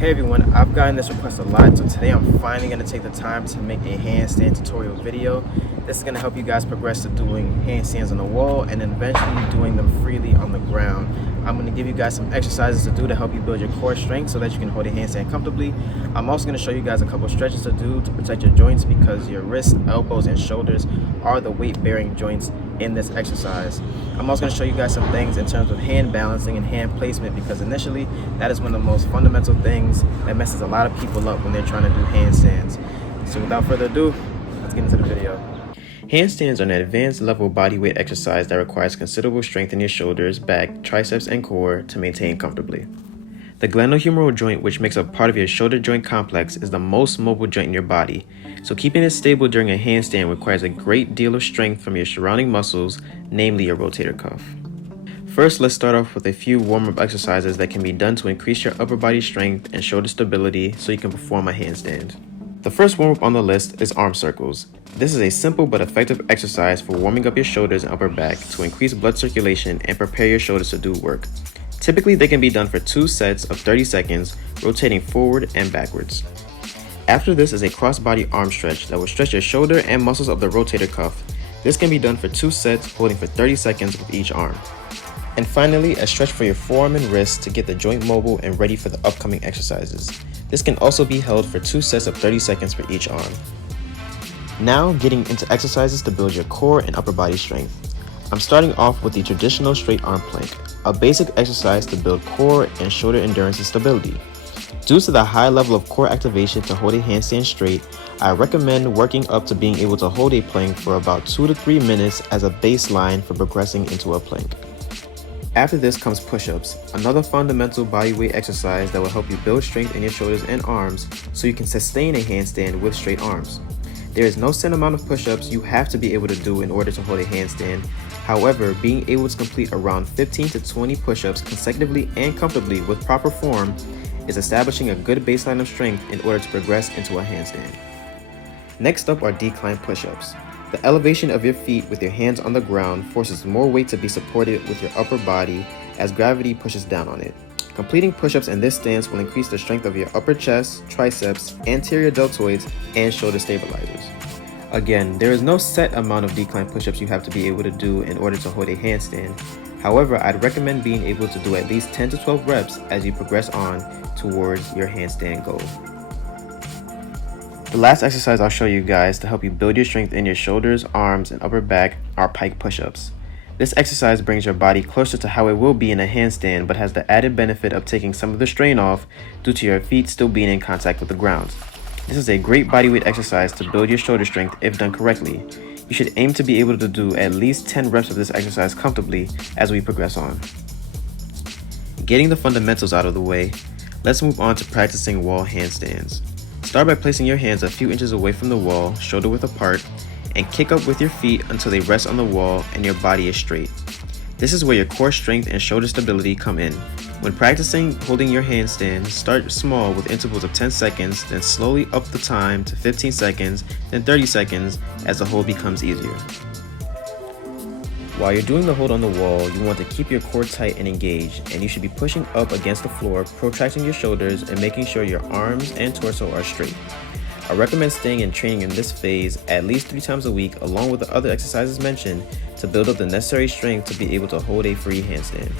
Hey everyone, I've gotten this request a lot, so today I'm finally going to take the time to make a handstand tutorial video. This is going to help you guys progress to doing handstands on the wall and then eventually doing them freely on the ground. I'm going to give you guys some exercises to do to help you build your core strength so that you can hold a handstand comfortably. I'm also going to show you guys a couple stretches to do to protect your joints because your wrists, elbows, and shoulders are the weight-bearing joints in this exercise. I'm also going to show you guys some things in terms of hand balancing and hand placement because initially that is one of the most fundamental things that messes a lot of people up when they're trying to do handstands. So without further ado, let's get into the video. Handstands are an advanced level bodyweight exercise that requires considerable strength in your shoulders, back, triceps, and core to maintain comfortably. The glenohumeral joint, which makes up part of your shoulder joint complex, is the most mobile joint in your body, so keeping it stable during a handstand requires a great deal of strength from your surrounding muscles, namely your rotator cuff. First, let's start off with a few warm-up exercises that can be done to increase your upper body strength and shoulder stability so you can perform a handstand. The first warm-up on the list is arm circles. This is a simple but effective exercise for warming up your shoulders and upper back to increase blood circulation and prepare your shoulders to do work. Typically, they can be done for 2 sets of 30 seconds, rotating forward and backwards. After this is a cross-body arm stretch that will stretch your shoulder and muscles of the rotator cuff. This can be done for 2 sets, holding for 30 seconds with each arm. And finally, a stretch for your forearm and wrist to get the joint mobile and ready for the upcoming exercises. This can also be held for 2 sets of 30 seconds for each arm. Now, getting into exercises to build your core and upper body strength. I'm starting off with the traditional straight arm plank, a basic exercise to build core and shoulder endurance and stability. Due to the high level of core activation to hold a handstand straight, I recommend working up to being able to hold a plank for about 2 to 3 minutes as a baseline for progressing into a plank. After this comes push-ups, another fundamental bodyweight exercise that will help you build strength in your shoulders and arms so you can sustain a handstand with straight arms. There is no set amount of push-ups you have to be able to do in order to hold a handstand. However, being able to complete around 15 to 20 push-ups consecutively and comfortably with proper form is establishing a good baseline of strength in order to progress into a handstand. Next up are decline push-ups. The elevation of your feet with your hands on the ground forces more weight to be supported with your upper body as gravity pushes down on it. Completing push-ups in this stance will increase the strength of your upper chest, triceps, anterior deltoids, and shoulder stabilizers. Again, there is no set amount of decline push-ups you have to be able to do in order to hold a handstand. However, I'd recommend being able to do at least 10 to 12 reps as you progress on towards your handstand goal. The last exercise I'll show you guys to help you build your strength in your shoulders, arms, and upper back are pike push-ups. This exercise brings your body closer to how it will be in a handstand but has the added benefit of taking some of the strain off due to your feet still being in contact with the ground. This is a great bodyweight exercise to build your shoulder strength if done correctly. You should aim to be able to do at least 10 reps of this exercise comfortably as we progress on. Getting the fundamentals out of the way, let's move on to practicing wall handstands. Start by placing your hands a few inches away from the wall, shoulder width apart, and kick up with your feet until they rest on the wall and your body is straight. This is where your core strength and shoulder stability come in. When practicing holding your handstand, start small with intervals of 10 seconds, then slowly up the time to 15 seconds, then 30 seconds as the hold becomes easier. While you're doing the hold on the wall, you want to keep your core tight and engaged, and you should be pushing up against the floor, protracting your shoulders, and making sure your arms and torso are straight. I recommend staying in training in this phase at least 3 times a week along with the other exercises mentioned to build up the necessary strength to be able to hold a free handstand.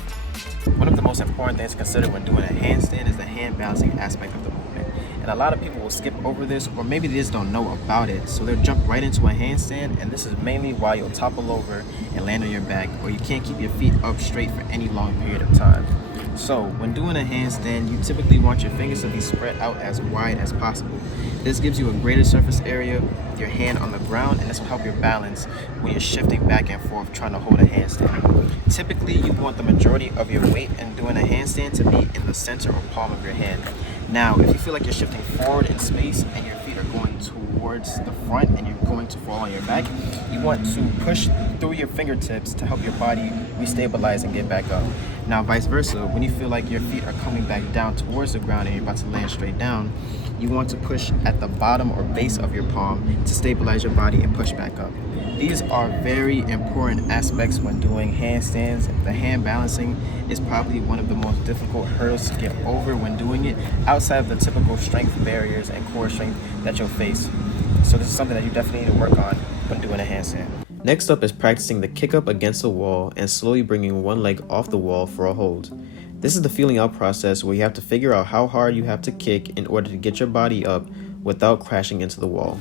One of the most important things to consider when doing a handstand is the hand balancing aspect of the movement. And a lot of people will skip over this, or maybe they just don't know about it, so they'll jump right into a handstand, and this is mainly why you'll topple over and land on your back, or you can't keep your feet up straight for any long period of time. So when doing a handstand, you typically want your fingers to be spread out as wide as possible. This gives you a greater surface area with your hand on the ground, and this will help your balance when you're shifting back and forth trying to hold a handstand. Typically, you want the majority of your weight in doing a handstand to be in the center or palm of your hand. Now, if you feel like you're shifting forward in space and your feet are going towards the front and you're going to fall on your back, you want to push through your fingertips to help your body restabilize and get back up. Now, vice versa, when you feel like your feet are coming back down towards the ground and you're about to land straight down, you want to push at the bottom or base of your palm to stabilize your body and push back up. These are very important aspects when doing handstands. The hand balancing is probably one of the most difficult hurdles to get over when doing it, outside of the typical strength barriers and core strength that you'll face. So this is something that you definitely need to work on when doing a handstand. Next up is practicing the kick up against the wall and slowly bringing one leg off the wall for a hold. This is the feeling out process where you have to figure out how hard you have to kick in order to get your body up without crashing into the wall.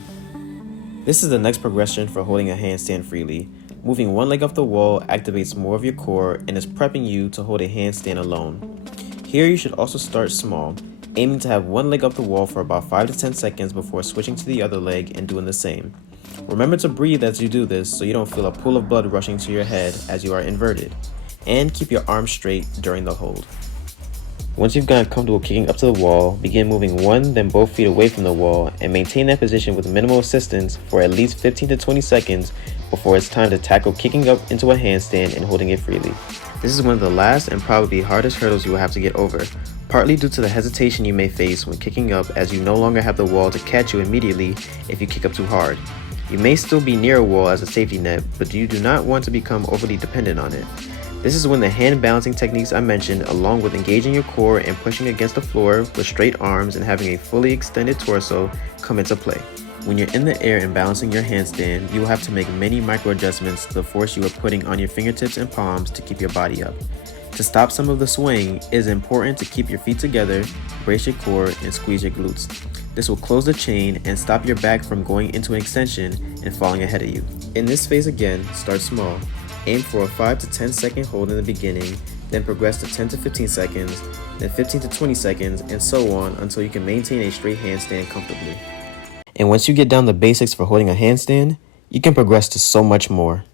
This is the next progression for holding a handstand freely. Moving one leg off the wall activates more of your core and is prepping you to hold a handstand alone. Here you should also start small, aiming to have one leg up the wall for about 5 to 10 seconds before switching to the other leg and doing the same. Remember to breathe as you do this so you don't feel a pool of blood rushing to your head as you are inverted. And keep your arms straight during the hold. Once you've gotten comfortable kicking up to the wall, begin moving one then both feet away from the wall and maintain that position with minimal assistance for at least 15 to 20 seconds before it's time to tackle kicking up into a handstand and holding it freely. This is one of the last and probably hardest hurdles you will have to get over, partly due to the hesitation you may face when kicking up as you no longer have the wall to catch you immediately if you kick up too hard. You may still be near a wall as a safety net, but you do not want to become overly dependent on it. This is when the hand balancing techniques I mentioned, along with engaging your core and pushing against the floor with straight arms and having a fully extended torso, come into play. When you're in the air and balancing your handstand, you will have to make many micro adjustments to the force you are putting on your fingertips and palms to keep your body up. To stop some of the swing, it is important to keep your feet together, brace your core, and squeeze your glutes. This will close the chain and stop your back from going into an extension and falling ahead of you. In this phase again, start small. Aim for a 5 to 10 second hold in the beginning, then progress to 10 to 15 seconds, then 15 to 20 seconds, and so on until you can maintain a straight handstand comfortably. And once you get down the basics for holding a handstand, you can progress to so much more.